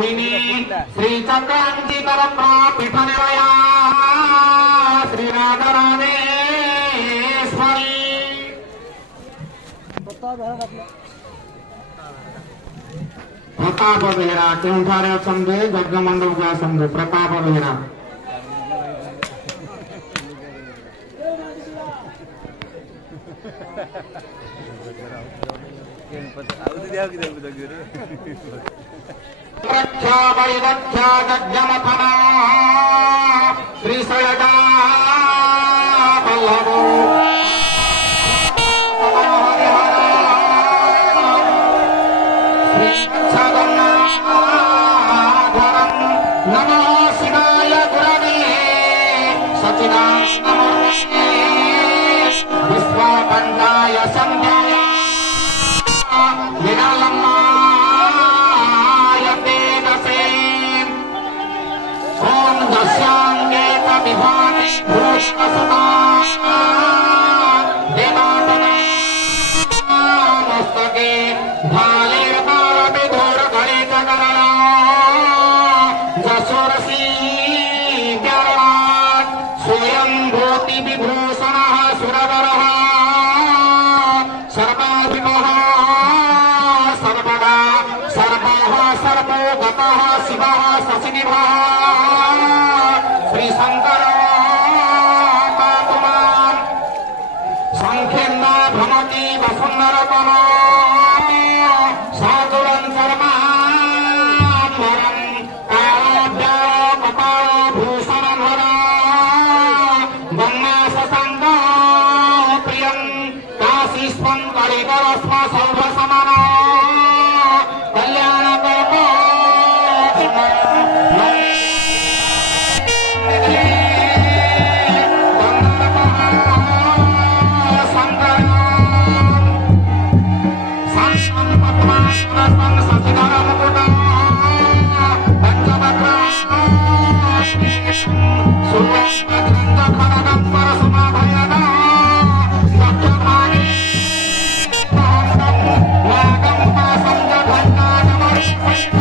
रोहिणी श्री चक्रांतिकर पीठ निलया श्री राजराजेश्वरी प्रताप बेहरा केउंठारे संधे जगमंडल का संधे प्रताप बेहरा रक्षा वैरक्षा गजमथना श्री सयदा पल्लवो श्री सगन्नाधरं नमो शिवाय गुरवे सच्चिदानन्दमूर्ते विश्वपन्थाय संध्याय विनालम्माय तेजसे ओम दस्यांगे तविभाति भूषणसुता देवातने मस्तके भालेर्तारविधुर्घरे जगरणा जसोरसी ज्ञानात् स्वयं भूति विभूषणः सुरवरः सर्वाधिपः सर्वदा सर्वः सर्वोगतः शिवः शशिनिभः श्री शंकर पातु मां संख्येन्ना भ्रमति वसुन्नरतः साधुरं सर्वाम्बरं कालाभ्यां कपालो भूषणं हरा ब्रह्माशशाङ्का प्रियं काशीस्वं कलिकरस्म सौभसमना कल्याणकल्पो Nuaaga Danda